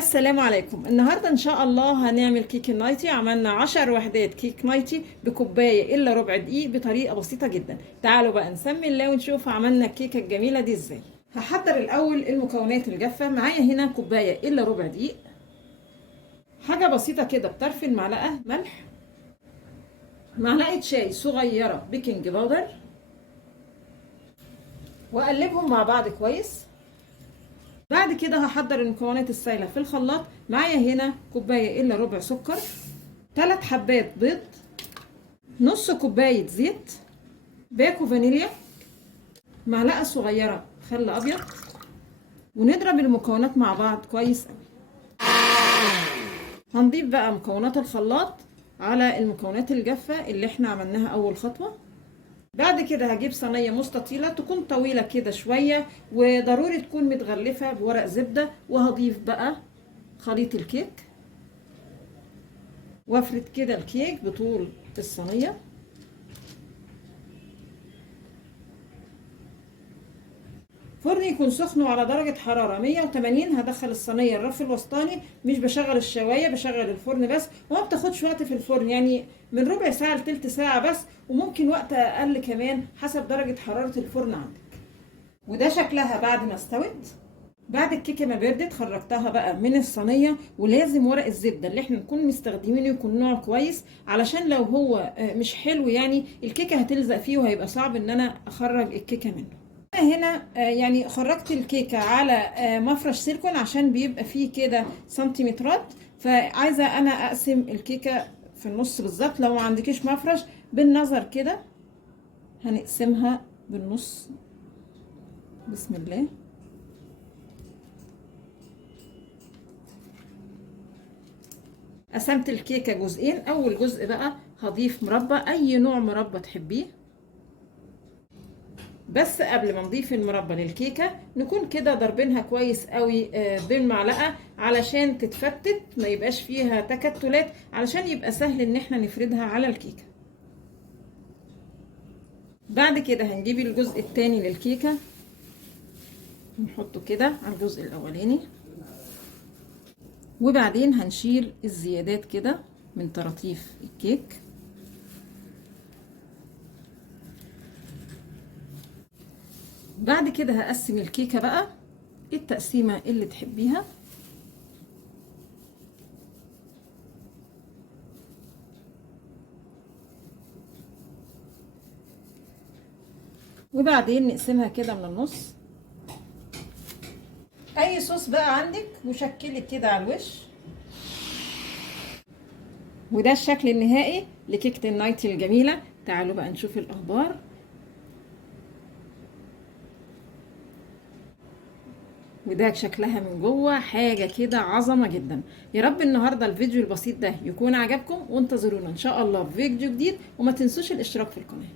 السلام عليكم. النهاردة ان شاء الله هنعمل كيك النايتي. عملنا 10 وحدات كيك نايتي بكوباية الا ربع دقيق بطريقة بسيطة جدا. تعالوا بقى نسمي الله ونشوف عملنا الكيكة الجميلة دي ازاي. هحضر الاول المكونات الجافة. معايا هنا كوباية الا ربع دقيق، حاجة بسيطة كده بطرف المعلقة ملح، معلقة شاي صغيرة بيكنج باودر، واقلبهم مع بعض كويس. بعد كده هحضر المكونات السائله في الخلاط. معايا هنا كوبايه الا ربع سكر، 3 حبات بيض، نص كوبايه زيت، باكو فانيليا، معلقه صغيره خل ابيض، ونضرب المكونات مع بعض كويس قوي. هنضيف بقى مكونات الخلاط على المكونات الجافه اللي احنا عملناها اول خطوه. بعد كده هجيب صينيه مستطيله تكون طويله كده شويه، وضروري تكون متغلفه بورق زبده، وهضيف بقى خليط الكيك وافرد كده الكيك بطول الصينيه. فرن يكون سخن وعلى درجه حراره 180. هدخل الصينيه الرف الوسطاني، مش بشغل الشوايه، بشغل الفرن بس، وما بتاخدش وقت في الفرن، يعني من ربع ساعه لتلت ساعه بس، وممكن وقت اقل كمان حسب درجه حراره الفرن عندك. وده شكلها بعد ما استوت. بعد الكيكه ما بردت خرجتها بقى من الصينيه. ولازم ورق الزبده اللي احنا نكون مستخدمينه يكون نوع كويس، علشان لو هو مش حلو يعني الكيكه هتلزق فيه وهيبقى صعب ان انا اخرج الكيكه منه. هنا يعني خرجت الكيكه على مفرش سيليكون عشان بيبقى فيه كده سنتيمترات، فعايزه انا اقسم الكيكه في النص بالظبط. لو ما عندكيش مفرش بالنظر كده هنقسمها بالنص. بسم الله. قسمت الكيكه جزئين. اول جزء بقى هضيف مربى، اي نوع مربى تحبيه، بس قبل ما نضيف المربى للكيكه نكون كده ضربينها كويس قوي بالمعلقه علشان تتفتت، ما يبقاش فيها تكتلات، علشان يبقى سهل ان احنا نفردها على الكيكه. بعد كده هنجيب الجزء الثاني للكيكه نحطه كده على الجزء الاولاني، وبعدين هنشيل الزيادات كده من طراطيف الكيك. بعد كده هقسم الكيكه بقى التقسيمه اللي تحبيها. وبعدين نقسمها كده من النص. اي صوص بقى عندك وشكلي كده على الوش. وده الشكل النهائي لكيكه النايتي الجميله. تعالوا بقى نشوف الاخبار. وده شكلها من جوه حاجه كده عظمه جدا. يا رب النهارده الفيديو البسيط ده يكون عجبكم، وانتظرونا ان شاء الله في فيديو جديد، وما تنسوش الاشتراك في القناه.